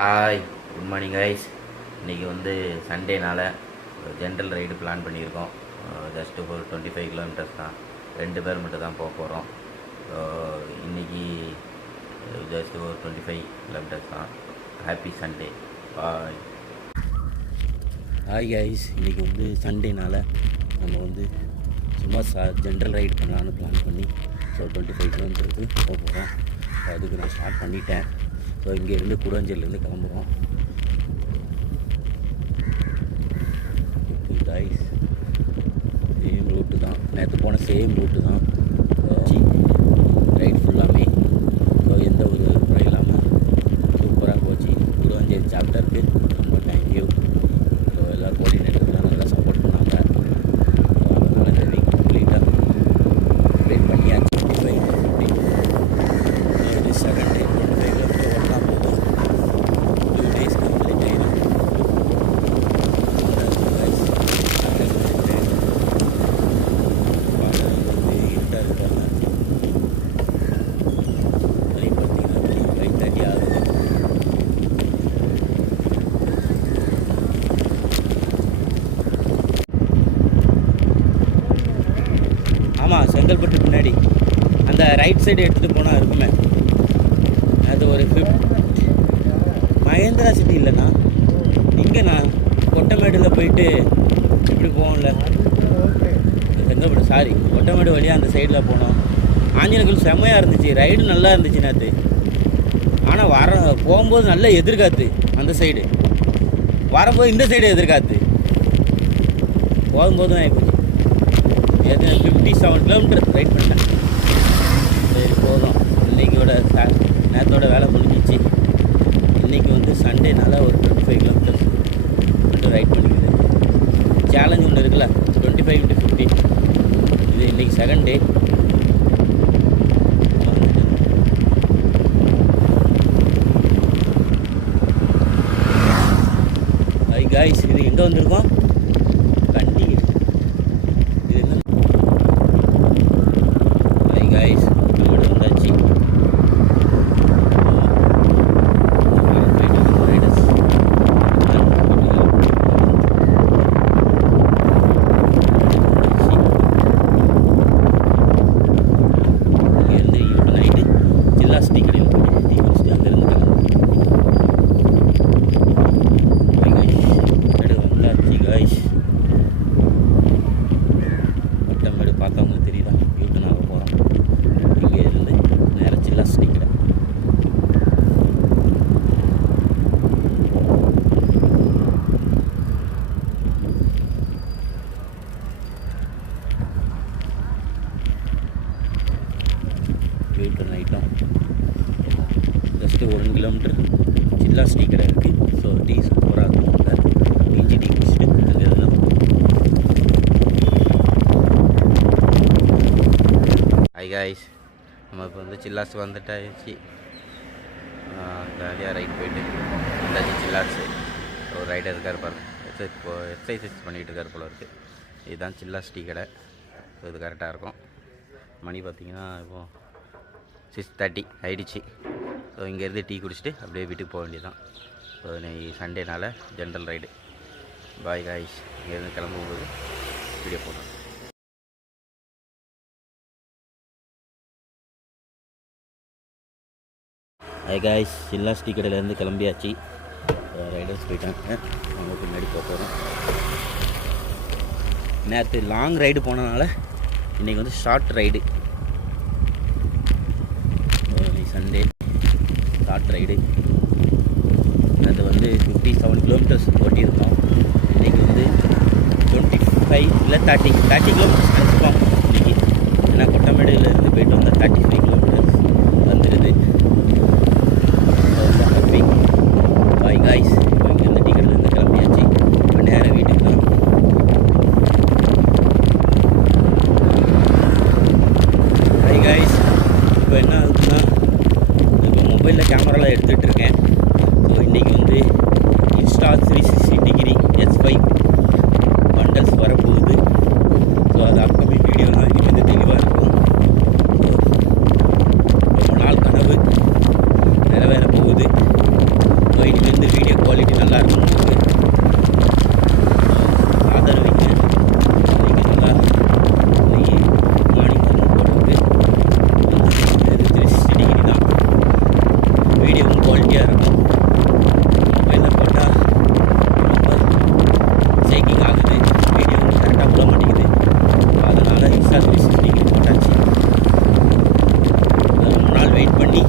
Hi, good morning guys. இன்றைக்கி வந்து சண்டேனால் general ride plan பண்ணியிருக்கோம். ஜஸ்ட்டு ஒரு 25 கிலோமீட்டர்ஸ் தான். 2 பேர் மட்டும் தான் போக போகிறோம். இன்றைக்கி ஜஸ்ட் ஒரு 25 கிலோமீட்டர்ஸ் தான். Happy Sunday. Bye. Hi guys, இன்றைக்கி வந்து சண்டேனால் நம்ம வந்து சும்மா ஜென்ரல் ரைடு பண்ணலான்னு பிளான் பண்ணி 25 கிலோமீட்டருக்கு போக போகிறோம். அதுக்கு நான் ஸ்டார்ட் பண்ணிட்டேன். ஸோ இங்கேருந்து குடஞ்சேரிலேருந்து கிளம்புறோம். கைஸ், சேம் ரூட்டு தான், நேற்று போன சேம் ரூட்டு தான். ரைடு ஃபுல்லாமே எந்த ஒரு குறை இல்லாமல் சூப்பராக போச்சு. குடஞ்சேரி சாப்டருக்கு ரொம்ப தேங்க்யூ. ஸோ எல்லோரும் கோஆர்டினேட்டர்லாம் நல்லா சப்போர்ட் பண்ணாங்க. அதனால் ட்ரைவிங் கம்ப்ளீட்டாக ட்ரைவ் பண்ணியாச்சு. 25 இது செகண்ட் டே. 25 கிலோமீட்டர் ஓடலாம் போதும். 2 days கம்ப்ளீட் ஆயிடும். இருட்டாக இருக்காங்க. மணி பார்த்தீங்கன்னா 5:30 ஆகுது. ஆமாம், செங்கல்பட்டு முன்னாடி அந்த ரைட் சைடு எடுத்துகிட்டு போனால் இருக்குமே. அது ஒரு மகேந்திரா சிட்டி இல்லைண்ணா, இங்கேண்ணா கொட்டமேடில் போயிட்டு இப்படி போவோம்ல, செங்கல்பட்டு சாரி கொட்டமேடு வழியாக அந்த சைடில் போனோம். ஆஞ்சநேயர்கள் செம்மையாக இருந்துச்சு, ரைடு நல்லா இருந்துச்சு நேற்று. ஆனால் போகும்போது நல்ல எதிர்காத்து அந்த சைடு, வரும்போது இந்த சைடு எதிர்காத்து. போகும்போது தான் ஆகிப்போச்சு. 57 கிலோமீட்டர் ரைட் பண்ணிட்டேன். சரி போதும், இன்றைக்கியோட நேரத்தோட வேலை முடிஞ்சிச்சு. இன்றைக்கி வந்து சண்டேனால ஒரு 25 கிலோமீட்டர்ஸ் மட்டும் ரைட் பண்ணிக்கிறேன். சேலஞ்ச் ஒன்று இருக்குல்ல, 25 × 50. இது இன்றைக்கி செகண்ட் டே. ஹை காய்ஸ், இது எங்கே வந்திருக்கோம்? கண்டி. இது என்ன? ஹை காய்ஸ், நம்மளோட வந்தாச்சு. பார்த்தவங்களுக்கு தெரியுதா, யூட்டன் ஆக போகிறோம். இங்கே இருந்து நேரம் சில்லா ஸ்டிக்கில். யூட்டன் ஆகிட்டோம். ஜஸ்ட்டு 1 கிலோமீட்டர் சில்லா டீ கடை இருக்குது. ஸோ டீ சூப்பராக இருக்கும். இஞ்சி டீ குடிச்சிட்டு அங்கே இருந்தோம். ஹை காய்ஸ், நம்ம இப்போ வந்து சில்லாஸ் வந்துட்டாச்சு. ஜாலியாக ரைட் போயிட்டு வந்தாச்சு சில்லாஸு. ஒரு ரைடர் இருக்கார் பாருங்க, எக்ஸசைஸ் பண்ணிகிட்டு இருக்கார் போல இருக்குது. இதுதான் சில்லாஸ் டீ கடை. ஸோ இது கரெக்டாக இருக்கும். மணி பார்த்திங்கன்னா இப்போது 6:30 ஆகிடுச்சு. ஸோ இங்கேருந்து டீ குடிச்சிட்டு அப்படியே வீட்டுக்கு போக வேண்டியது தான். ஸோ இன்னைக்கு சண்டேனால் ஜென்ரல் ரைடு. பாய் காய்ஸ், இங்கேருந்து கிளம்பும்போது வீடியோ போடுறோம். ஹை காய்ஸ், சில்லாஸ் டீ கடையிலேருந்து கிளம்பியாச்சு. ரைடர்ஸ் போயிட்டாங்க, அவங்க பின்னாடி போக போகிறோம். நேற்று லாங் ரைடு போனதுனால இன்றைக்கி வந்து short ride. Sunday short ride. அது வந்து 57 கிலோமீட்டர்ஸ் ஓட்டியிருக்கோம். இன்றைக்கி வந்து 25 இல்லை 30 கிலோமீட்டர்ஸ் நினச்சிப்போம் இன்றைக்கி. ஏன்னா கொட்டமேடையிலேருந்து போயிட்டு வந்தால் 35 கிலோமீட்டர்ஸ் வந்துடுது. பாய் காய்ஸ், இப்போ இங்கேருந்து டிக்கெட்லேருந்து கிளம்பியாச்சு. இப்போ நேரம் வீட்டுக்கு தான். ஹை காய்ஸ், இப்போ என்ன ஆகுதுன்னா, இப்போ மொபைலில் கேமராலாம் எடுத்துகிட்டு இருக்கேன். ஸோ இன்றைக்கி வந்து இன்ஸ்டா 360 டிகிரி S5 பண்டல்ஸ் வரப்போகுது. ஸோ அது அப்கமிங் வீடியோலாம் இனிமேல் தெளிவாக இருக்கும். ரொம்ப நாள் கனவு நிறைவேற போகுது. நாளையிலேருந்து வீடியோ குவாலிட்டி நல்லா இருக்கும் உங்களுக்கு. ஆதரவைங்க. இன்றைக்கி நல்லா இன்னைக்கு மார்னிங் போடுறது 360 டிகிரி தான். வீடியோவும் குவாலிட்டியாக இருக்கும். மொபைலில் போட்டால் ரொம்ப ஷேக்கிங் ஆகுது, வீடியோ வந்து கரெக்டாக போட மாட்டேங்குது. அதனால் இன்ஸ்டா 360 டிகிரி போட்டாச்சு. ரொம்ப நாள் வெயிட் பண்ணி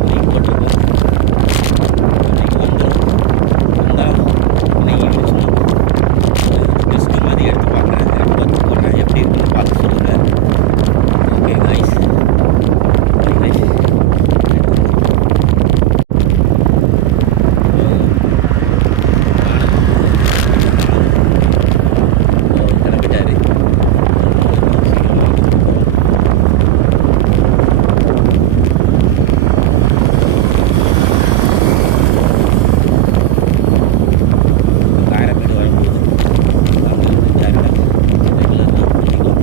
இன்னைக்கு போட்டிருக்கோம். இன்னைக்கு வந்தால் இன்னைக்கு இருந்துச்சுன்னா டெஸ்ட்டு மாதிரி எடுத்து பார்க்குறேன், எடுத்து பார்த்து போடுறேன். எப்படி இருக்குன்னு பார்த்து சொல்லுங்கள். ஓகே கைஸ், கிளம்பிட்டாரு. காரைப்பேடு வரும்போது அங்கேருந்து டேரெக்டாக ரெகுலர் தான் பண்ணிக்கலாம்.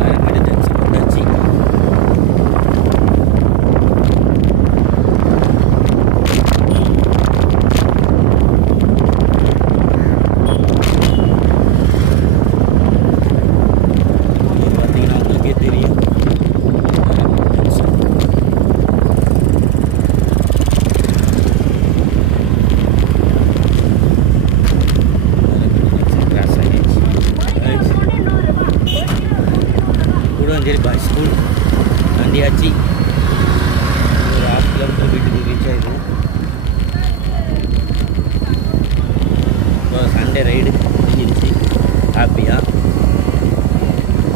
காரைப்பேடு ஜங்ஷன் வந்தாச்சு. இது பார்த்தீங்கன்னா உங்களுக்கே தெரியும். கூடுவாஞ்சேரி பாய்ஸ் ஸ்கூல் தாண்டியாச்சு. ஒரு 6 கிலோமீட்டர் வீட்டுக்கு ரீச் ஆகிடுது. இப்போ சண்டே ரைடு முடிஞ்சிருச்சு ஹாப்பியாக.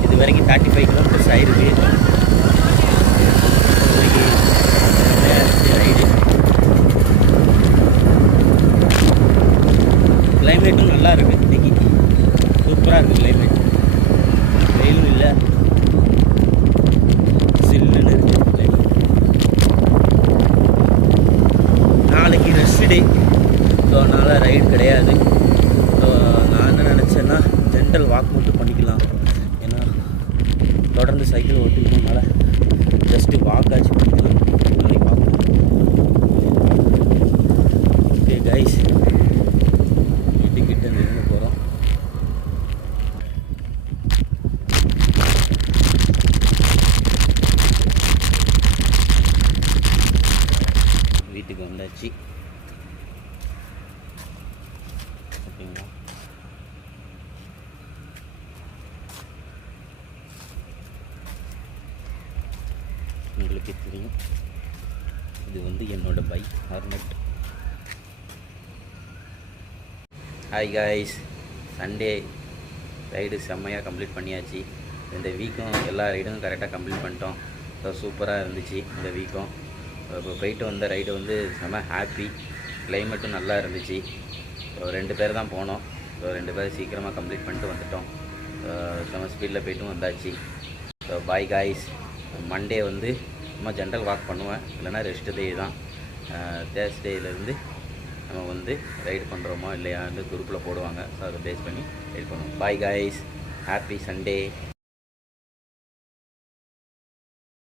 இது வரைக்கும் 35 கிலோமீட்டர்ஸ் ஆயிருக்கு. இன்னைக்கு ரைடு கிளைமேட்டும் நல்லா இருக்குது. இன்னைக்கு சூப்பராக இருக்குது கிளைமேட். வெயிலும் இல்லை, சில்லுன்னு இருக்குது கிளைமேட். நாளைக்கு ரெஸ்ட் டே, ஸோ அதனால் ரைடு கிடையாது. ஸோ நான் என்ன நினச்சேன்னா ஜென்ரல் வாக் மட்டும் பண்ணிக்கலாம். ஏன்னா தொடர்ந்து சைக்கிள் ஓட்டிக்கிறதுனால ஜஸ்ட்டு வாக் ஆச்சு பண்ணிக்கலாம். நாளைக்கு பார்க்கலாம். ஓகே கைஸ், வீட்டுக்கிட்ட நின்று போகிறோம். வீட்டுக்கு வந்தாச்சு. ஓகேங்களா, உங்களுக்கே தெரியும் இது வந்து என்னோட bike Hornet. Hi guys, Sunday ride செம்மையாக கம்ப்ளீட் பண்ணியாச்சு. இந்த வீக்கும் எல்லா ரைடும் கரெக்டாக கம்ப்ளீட் பண்ணிட்டோம். ஸோ சூப்பராக இருந்துச்சு இந்த வீக்கும். இப்போ போயிட்டு வந்த ரைடு வந்து செம்ம ஹாப்பி. கிளைமேட்டும் நல்லா இருந்துச்சு. ஸோ 2 பேர் தான் போனோம். ஸோ 2 பேர் சீக்கிரமாக கம்ப்ளீட் பண்ணிட்டு வந்துட்டோம். செம்ம ஸ்பீடில் போய்ட்டும் வந்தாச்சு. So bye guys. மண்டே வந்து சும்மா ஜென்ரல் வாக் பண்ணுவேன், இல்லைனா ரெஸ்ட் டே தான். தேர்ஸ்டேலேருந்து நம்ம வந்து ரைடு பண்ணுறோமோ இல்லையா வந்து குரூப்பில் போடுவாங்க. ஸோ அதை பேஸ் பண்ணி ரைட் பண்ணுவோம். Bye guys, happy Sunday.